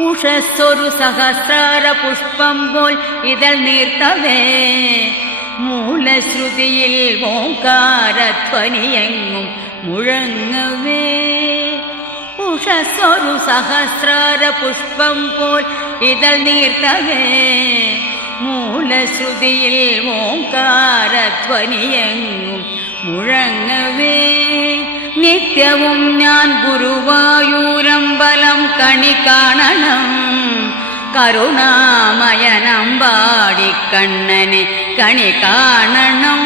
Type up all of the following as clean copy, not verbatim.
ഉഷസ്സൊരു സഹസ്രാര പുഷ്പം പോൽ ഇതൾ നീർത്തവേ മൂലശ്രുതിയിൽ ഓംകാരധ്വനിയെങ്ങും മുഴങ്ങവേ. ഉഷസ്സൊരു സഹസ്രാര പുഷ്പം പോൽ ഇതൾ നീർത്തവേ മൂലശ്രുതിയിൽ ഓംകാരധ്വനിയെങ്ങും മുഴങ്ങവേ. നിത്യവും ഞാൻ ഗുരുവായൂരമ്പലം കണി കാണണം കരുണാമയനമ്പാടിക്കണ്ണനെ കണി കാണണം.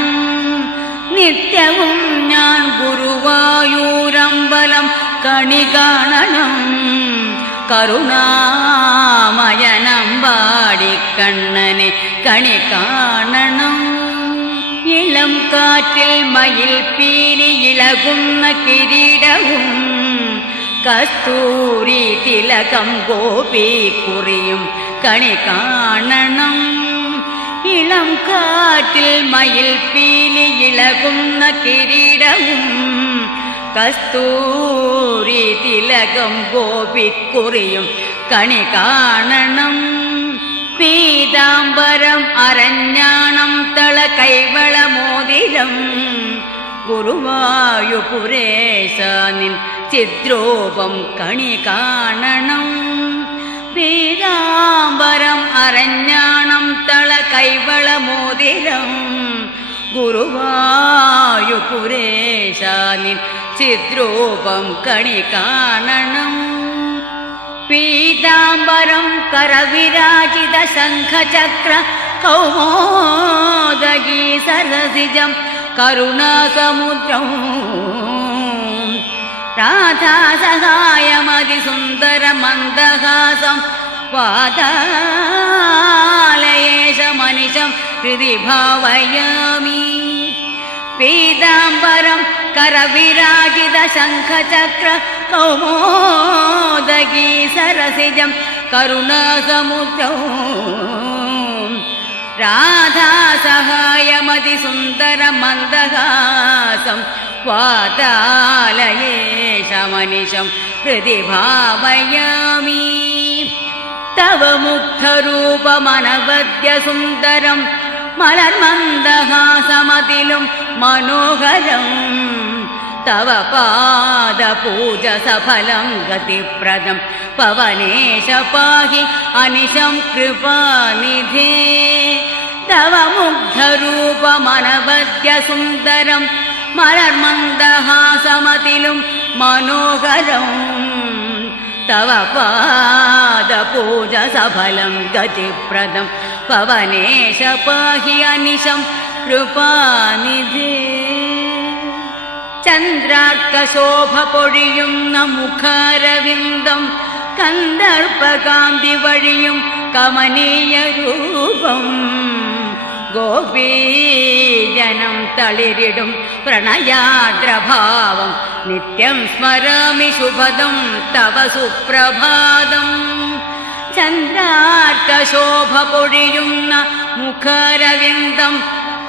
നിത്യവും ഞാൻ ഗുരുവായൂരമ്പലം കണി കാണണം കരുണാമയനമ്പാടിക്കണ്ണനെ കണി കാണണം. ഇളം കാറ്റിൽ മയിൽ പീലി ഇളകുന്ന കിരീടവും കസ്തൂരി തിലകം ഗോപിക്കുറിയും കണി കാണണം. ഇളം കാറ്റിൽ മയിൽ പീലി ഇളകുന്ന കിരീടവും കസ്തൂരി തിലകം ഗോപിക്കുറിയും കണി കാണണം. പീതാംബരം അരഞ്ഞാണം തള കൈവളമോതിരം ഗുരുവായൂപുരേശ നിൻ ചിദ്രൂപം കണി കാണണം. പീതാംബരം അരഞ്ഞാണം തള കൈവളമോതിരം ഗുരുവായൂപുരേശ നിൻ ചിദ്രൂപം കണി കാണണം. പീതാംബരം കരവിരാജിത ശംഖചക്ര കൗമോദഗീ സരസിജം കരുണാസമുദ്രം രാധാസഹായമതിസുന്ദര മന്ദഹാസം പാതാലയേശമനിശം ഹൃദി ഭാവയാമി. പീതാംബരം കരവിരാജിത ശംഖചക്ര കൗമോദഗീ സരസിജം കരുണാസമുദ്രം രാധാസഹായമതിസുന്ദര മന്ദഹാസം പാതാലയേശമനിശം ഹൃദി ഭാവയാമി. തവ മുഗ്ധരൂപമനവദ്യ സുന്ദരം മലർമന്ദഹാസമതിലും മനോഹരം തവ പാദപൂജ സഫലം ഗതിപ്രദം പവനേശ പാഹി അനിശം കൃപാനിധേ. തവ മുഗ്ധരൂപമനവദ്യ സുന്ദരം മലർമന്ദഹാസമതിലും മനോഹരം തവ പാദപൂജ സഫലം ഗതിപ്രദം പവനേശ പാഹി അനിശം കൃപാനിധേ. ചന്ദ്രാർക്കശോഭ പൊഴിയുന്ന മുഖാരവിന്ദം കന്ദർപ്പകാന്തി വഴിയും കമനീയ രൂപം ഗോപീജനം തളിരിടും പ്രണയാദ്രഭാവം നിത്യം സ്മരാമി ശുഭദം തവ സുപ്രഭാതം. ചന്ദ്രാർക്കശോഭ പൊഴിയുന്ന മുഖാരവിന്ദം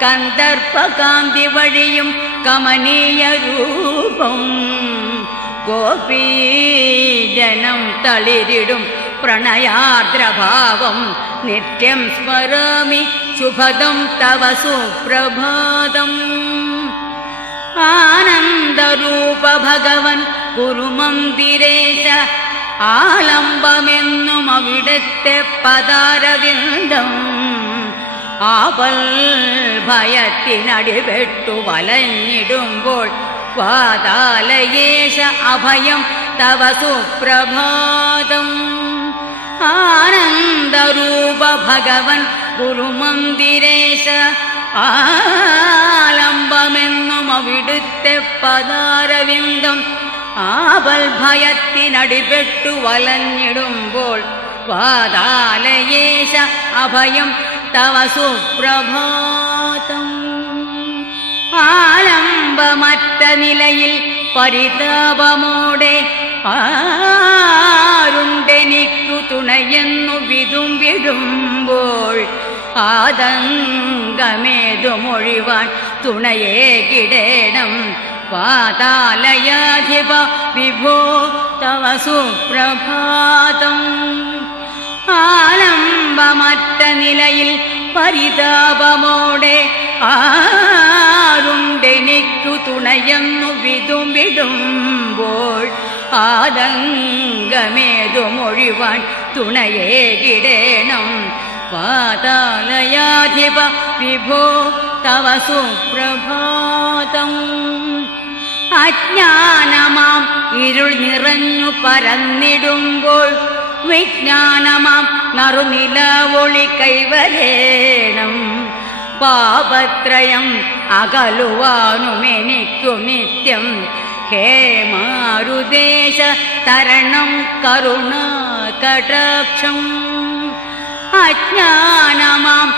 കന്ദർപ്പകാന്തി വഴിയും കമനീയ രൂപം ഗോപീജനം തളിരിടും പ്രണയാർദ്രഭാവം നിത്യം സ്മരാമി ശുഭദം തവ സുപ്രഭാതം. ആനന്ദരൂപ ഭഗവൻ ഗുരുമന്ദിരേശ ആലംബമെന്നും അവിടുത്തെ പദാരവിന്ദം ആപൽ ഭയത്തിനടിപെട്ടു വലഞ്ഞിടുമ്പോൾ പാതാലയേശ അഭയം തവ സുപ്രഭാതം. ആനന്ദരൂപ ഭഗവൻ ഗുരുമന്ദിരേശ ആലംബമെന്നും അവിടുത്തെ പദാരവിന്ദം ആപൽ ഭയത്തിനടിപെട്ടു വലഞ്ഞിടുമ്പോൾ പാതാലയേശ അഭയം തവ സുപ്രഭാതം. ആലംബമറ്റ നിലയിൽ പരിതാപമോടെ ആരുണ്ടെനിക്കു തുണയെന്നു വിതുമ്പിടുമ്പോൾ ആതങ്കമേതുമൊഴിവാൻ തുണയേകിടേണം പാതാലയാധിപ വിഭോ തവ സുപ്രഭാതം. ആലംബമറ്റ നിലയിൽ പരിതാപമോടെ ആരുണ്ടെനിക്കു തുണയെന്നു വിതുമ്പിടുമ്പോൾ ആതങ്കമേതുമൊഴിവാൻ തുണയേകിടേണം. പാതാളയാധിപ വിഭോ തവ സുപ്രഭാതം. അജ്ഞാനമാം ഇരുൾ നിറഞ്ഞു പരന്നിടുമ്പോൾ വിജ്ഞാനമാം നറുനിലവൊളി കൈവരേണം. പാപത്രയം അകലുവാനുമെനിക്കു നിത്യം ഹേ മാരുദേശ തരണം കരുണാകടാക്ഷം. അജ്ഞാനമാം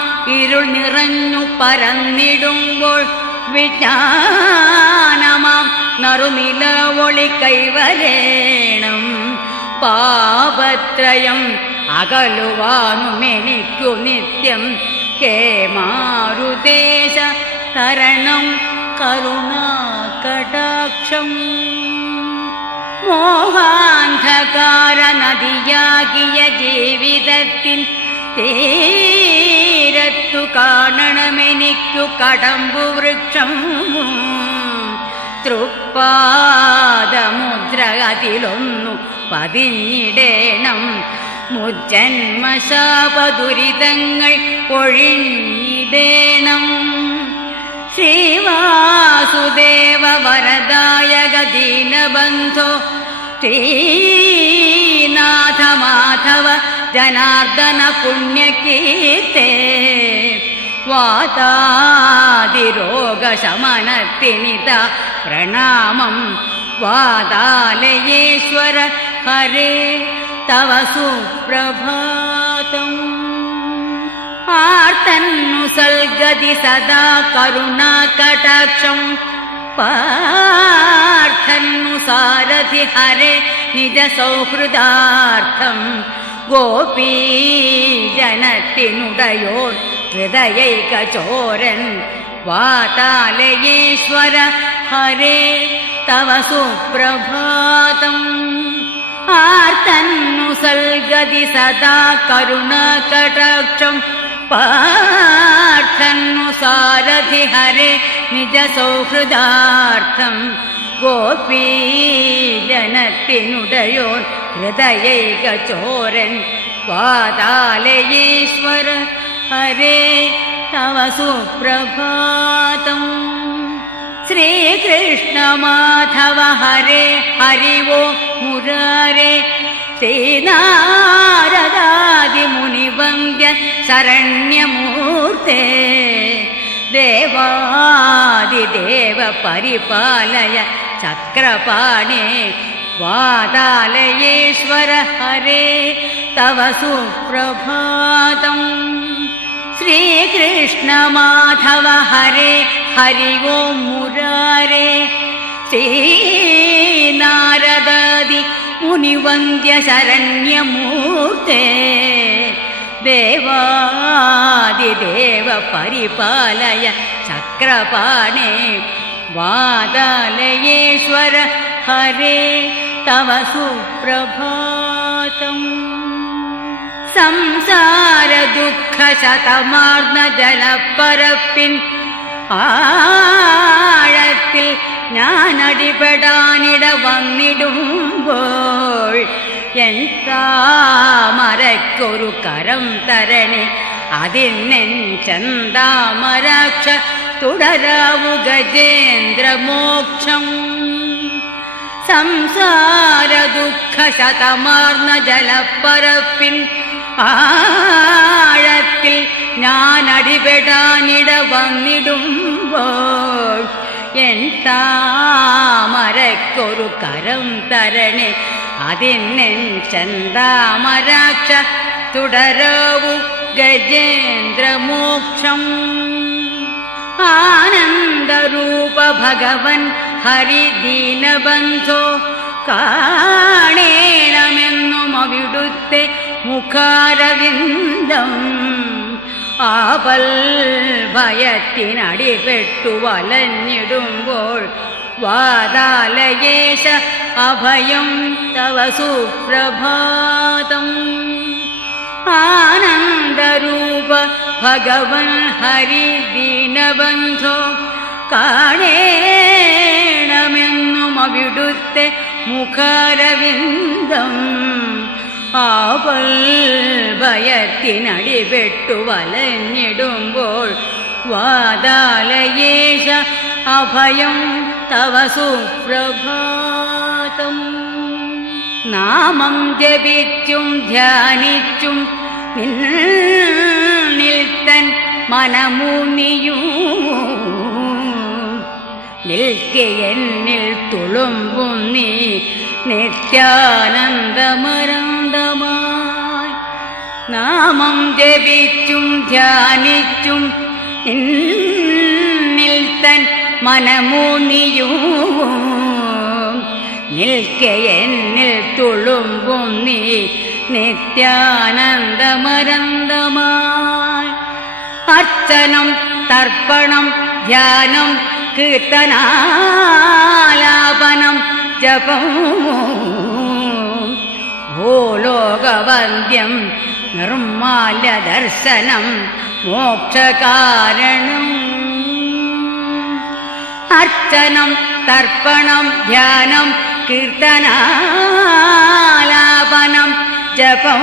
ഇരുൾ നിറഞ്ഞു പരന്നിടുമ്പോൾ വിജ്ഞാനമാം നറുനിലവൊളി കൈവരേണം. പാപത്രയം അകലുവാനുമെനിക്കു നിത്യം ഹേ മാരുദേശ തരണം കരുണാകടാക്ഷം. മോഹാന്ധകാര നദിയാകിയ ജീവിതത്തിൽ തീരത്തു കാണണമെനിക്കു കടമ്പു വൃക്ഷം. തൃപ്പാദമുദ്ര അതിലൊന്നു പതിഞ്ഞിടേണം. മുജ്ജന്മശാപദുരിതങ്ങൾ ഒഴിഞ്ഞിടേണം. ശ്രീവാസുദേവ വരദായക ദീനബന്ധോ ശ്രീനാഥ മാധവ ജനാർദ്ദന പുണ്യകീർത്തേ. വാതാദിരോഗശമനത്തിനിത പ്രണാമം. വാതാലയേശ്വര ഹരേ തവ സുപ്രഭാതം. ആർത്തന്നു സൽഗതി സദാ കരുണാകടാക്ഷം. പാർത്ഥന്നു സാരഥി ഹരേ നിജ സൗഹൃദാർത്ഥം. ഗോപീജനത്തിനുടയോർ ഹൃദയൈകചോരൻ. വാതാലയേശ്വര ഹരേ തവ സുപ്രഭാതം. ആർത്തന്നു സൽഗതി സദാ കരുണാകടാക്ഷം. പാർത്ഥന്നു സാരഥി ഹരേ നിജ സൗഹൃദാർത്ഥം. ഗോപീജനത്തിനുടയോർ ഹൃദയൈകചോരൻ. വാതാലയേശ്വര ഹരേ തവ സുപ്രഭാതം. ശ്രീകൃഷ്ണ മാധവ ഹരേ ഹരി ഓ മുരാരേ. ശ്രീനാരദാദി മുനിവന്ദ്യ ശരണ്യമൂർത്തേ. ദേവാദിദേവ പരിപാലയ ചക്രപാണേ. വാതാലയേശ്വര ഹരേ തവ സുപ്രഭാതം. ശ്രീകൃഷ്ണ മാധവ ഹരേ ഹരി ഓം മുരാരേ. ശ്രീനാരദാദി മുനിവന്ദ്യ ശരണ്യമൂർത്തേ. ദേവാദിദേവ പരിപാലയ ചക്രപാണേ. വാതാലയേശ്വര ഹരേ തവ സുപ്രഭാതം. സംസാര ദുഃഖ ശതമാർന്ന ജലപ്പരപ്പിൻ ആഴത്തിൽ ഞാനടിപെടാനിട വന്നിടുമ്പോൾ എൻ താമരയ്ക്കൊരു കരം തരണേ. അതിനെൻ ചന്താമരാക്ഷ തുടരാവു ഗജേന്ദ്രമോക്ഷം. സംസാര ദുഃഖ ശതമാർന്ന ജലപ്പരപ്പിൻ ആഴത്തിൽ ഞാനടിപെടാനിട വന്നിടുമ്പോൾ എൻ താമരയ്ക്കൊരു കരം തരണേ. അതിനെൻ ചന്താമരാക്ഷ തുടരാവു ഗജേന്ദ്രമോക്ഷം. ആനന്ദരൂപ ഭഗവൻ ഹരി ദീനബന്ധോ. കാണേണമെന്നും അവിടുത്തെ മുഖാരവിന്ദം. ആപൽ ഭയത്തിനടിപെട്ടു വലഞ്ഞിടുമ്പോൾ വാതാലയേശ അഭയം തവ സുപ്രഭാതം. ആനന്ദരൂപ ഭഗവൻ ഹരി ദീനബന്ധോ കാണേണമെന്നും അവിടുത്തെ മുഖാരവിന്ദം. ആപൽ ഭയത്തിനടിപെട്ടു വലഞ്ഞിടുമ്പോൾ വാതാലയേശ അഭയം തവ സുപ്രഭാതം. നാമം ജപിച്ചും ധ്യാനിച്ചും നിൽത്തൻ മനമൂന്നിയും നിൽക്കെ എന്നിൽ തുളുമ്പും നീ നിത്യാനന്ദമരന്തമായി. നാമം ജപിച്ചും ധ്യാനിച്ചും നിൽത്തൻ മനമൂന്നിയും നിൽക്കെ എന്നിൽ തുളുമ്പും നീ നിത്യാനന്ദമരന്തമായി. അർച്ചനം തർപ്പണം ധ്യാനം കീർത്തനാലാപനം ജപം ഭൂലോകവന്ദ്യം നിർമ്മാല്യ ദർശനം മോക്ഷകാരണം. അർച്ചനം തർപ്പണം ധ്യാനം കീർത്തനാലാപനം ജപം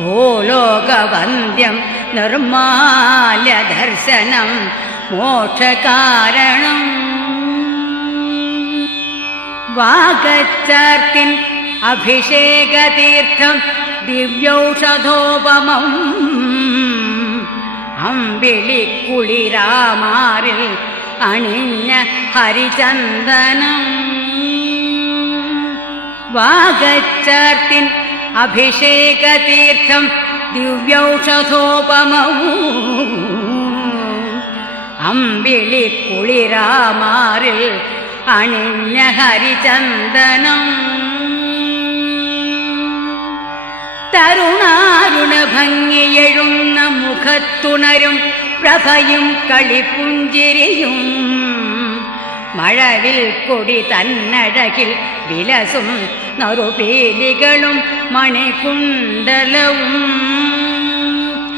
ഭൂലോകവന്ദ്യം നിർമ്മാല്യ ദർശനം മോക്ഷകാരണം. വാഗച്ചാർത്തിൻ അഭിഷേകതീർത്ഥം ദിവ്യൗഷധോപമം അമ്പിളിക്കുളിരാമാറിൽ അണിഞ്ഞ ഹരിചന്ദനം. വാഗച്ചാർത്തിൻ അഭിഷേകതീർത്ഥം ദിവ്യൗഷധോപമം അമ്പിളിക്കുളിരാമാറിൽ അണിഞ്ഞ ഹരിചന്ദനം. തരുണാരുണ ഭംഗിയെഴുന്ന മുഖത്തുണരും പ്രഭയും കളിപ്പുഞ്ചിരിയും മഴവിൽ കൊടി തന്നഴകിൽ വിലസും നറുപീലികളും മണികുണ്ടലവും.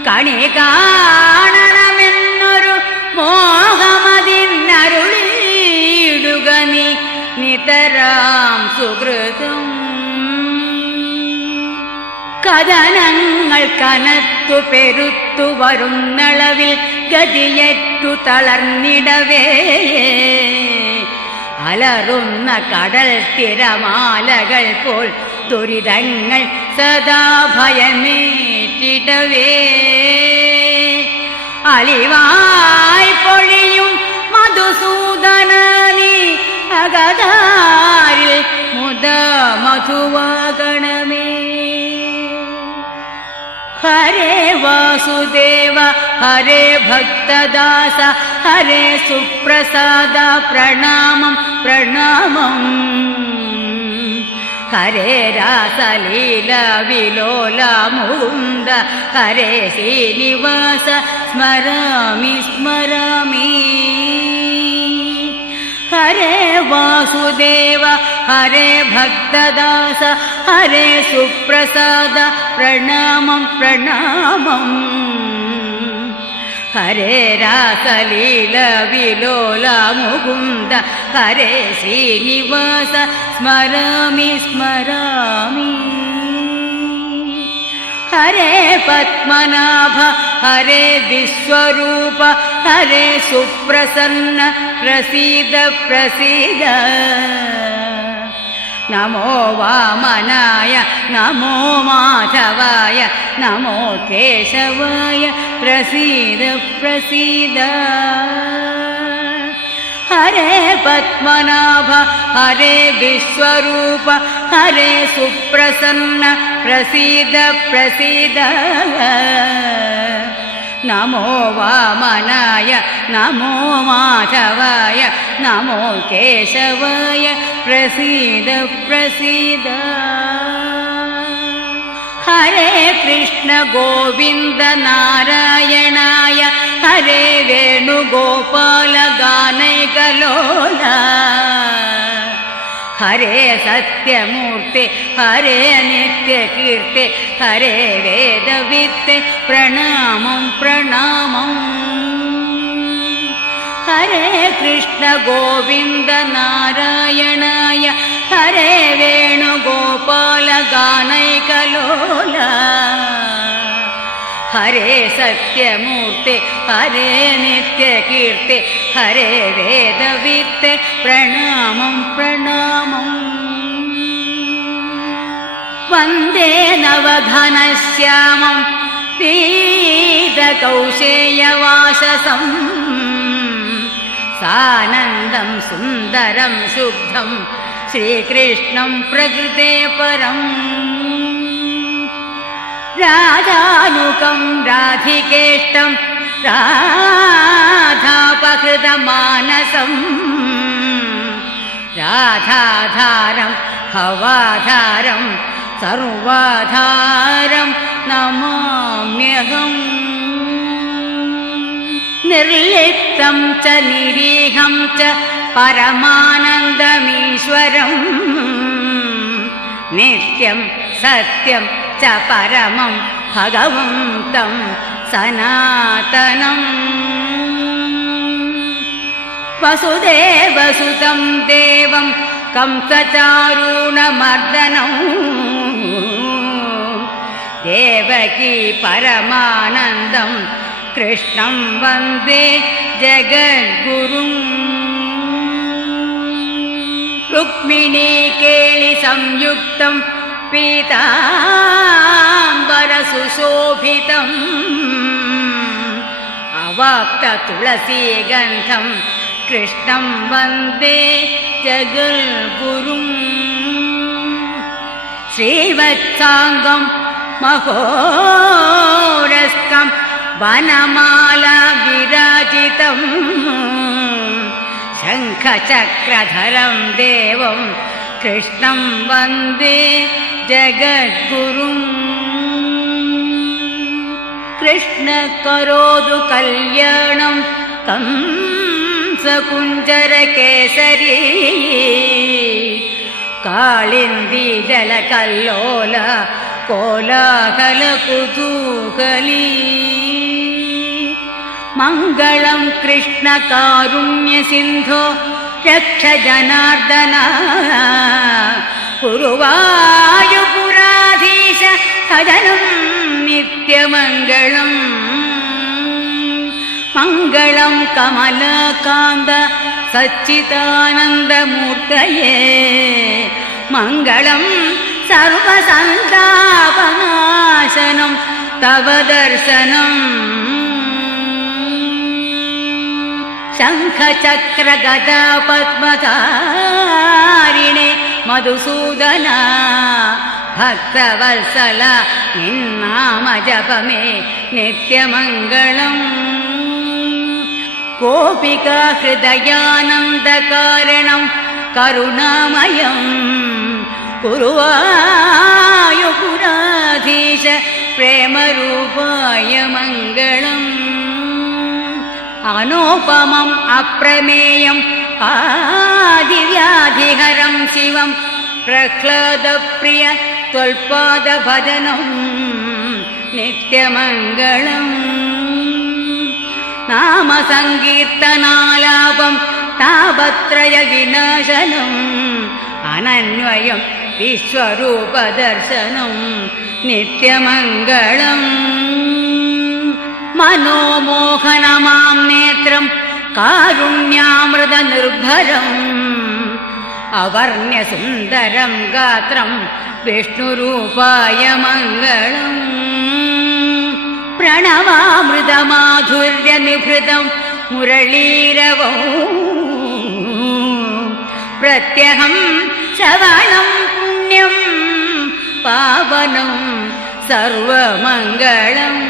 കണി കാണണമെന്നൊരു മോഹമതിന്നരുളിയിടുക നീ നിതരാം സുഹൃതം. കഥനങ്ങൾ കനത്തു പെരുത്തു വരുന്നളവിൽ ഗതിയേറ്റു തളർന്നിടവേ അലറുന്ന കടൽ തിരമാലകൾ പോൽ ദുരിതങ്ങൾ സദാ ഭയമേറ്റിടവേ അലിവായി പൊഴിയും മധുസൂദന നീ അകതാരിൽ മുദ മധുവാകണമേ. ഹരേ വാസുദേവ ഹരേ ഭക്തദാസ ഹരേ സുപ്രസാദ പ്രണാമം പ്രണാമം. ഹരേ രാസലീല വിലോല മുകുന്ദ ഹരേ ശ്രീനിവാസ സ്മരാമി സ്മരാമി. ഹരേ വാസുദേവ ഹരേ ഭക്തദാസ ഹരേ സുപ്രസാദ പ്രണാമം പ്രണാമം. ഹരേ രാസലീല വിലോല മുകുന്ദ ഹരേ ശ്രീനിവാസ സ്മരാമി സ്മരാമി. ഹരേ പത്മനാഭ ഹരേ വിശ്വരൂപ ഹരേ സുപ്രസന്ന പ്രസീദ പ്രസീദ. നമോ വാമനായ നമോ മാധവായ നമോ കേശവായ പ്രസീദ പ്രസീദ. ഹരേ പത്മനാഭ ഹരേ വിശ്വരൂപ ഹരേ സുപ്രസന്ന പ്രസീദ പ്രസീദ. നമോ വാമനായ നമോ മാധവായ നമോ കേശവായ പ്രസീദ പ്രസീദ. ഹരേ കൃഷ്ണ ഗോവിന്ദ നാരായണായ हरे वेणुगोपालगानैकलोला हरे सत्यमूर्ते हरे नित्यकीर्ते हरे वेदवित्ते प्रणामं प्रणामं हरे कृष्ण गोविन्द नारायणाय हरे वेणुगोपालगानैकलोला हरे सत्यमूर्ते हरे नित्यकीर्ते हरे वेदवित्ते प्रणामं प्रणामं वन्दे नवघनश्यामं पीतकौशेयवाससं सानन्दं सुन्दरं शुद्धं श्रीकृष्णं प्रकृते परम् राधानुकं राधिकेष्टं राधापहृतमानसं राधाधारं भवाधारं सर्वाधारं नमाम्यहम् निर्लिप्तं च निरीहं च परमानन्दमीश्वरम् नित्यं सत्यं च परमं भगवन्तं सनातनम् वसुदेवसुतं देवं कंसचारूणमर्दनं देवकी परमानन्दं कृष्णं वन्दे जगद्गुरुम् रुक्मिणी केळि संयुक्तं पीताम्बरसुशोभितम् अवाप्त तुलसीगन्धं कृष्णं वन्दे जगद्गुरुम् श्रीवत्साङ्गं महोरस्कं वनमाला विराजितम् शङ्खचक्रधरं देवं कृष्णं वन्दे जगद्गुरुम् कृष्ण करोतु कल्याणं कंसकुञ्जरकेसरी काळिन्दी जलकल्लोल कोलाहलकुतूहली मङ्गलं कृष्णकारुण्यसिन्धो रक्ष जनार्दना गुरुवायुपुराधीश भजनं नित्यमङ्गलम् मङ्गलं कमलकान्त सच्चिदानन्दमूर्तये मङ्गलं सर्वसन्तापनाशनं तव दर्शनम् शङ्खचक्रगदा पद्मधारिणे मधुसूदना भक्तवत्सल निन्नाम जपमे नित्यमङ्गलम् गोपिका हृदयानन्दकारणं करुणामयं गुरुवायुपुराधीश प्रेमरूपाय मङ्गलम् अनुपमम् अप्रमेयम् आदिव्याधिहरं शिवं प्रह्लादप्रिय त्वल्पादभजनं नित्यमङ्गलम् नाम संकीर्तनालापं तापत्रय विनाशनम् अनन्वयं विश्वरूपदर्शनं नित्यमङ्गलम् मनोमोहनमां नेत्रं कारुण्यामृतनिर्भरम् अवर्ण्यसुन्दरं गात्रं विष्णुरूपाय मङ्गलम् प्रणवामृतमाधुर्यनिभृतं मुरलीरवौ प्रत्यहं श्रवणं पुण्यं पावनं सर्वमङ्गलम्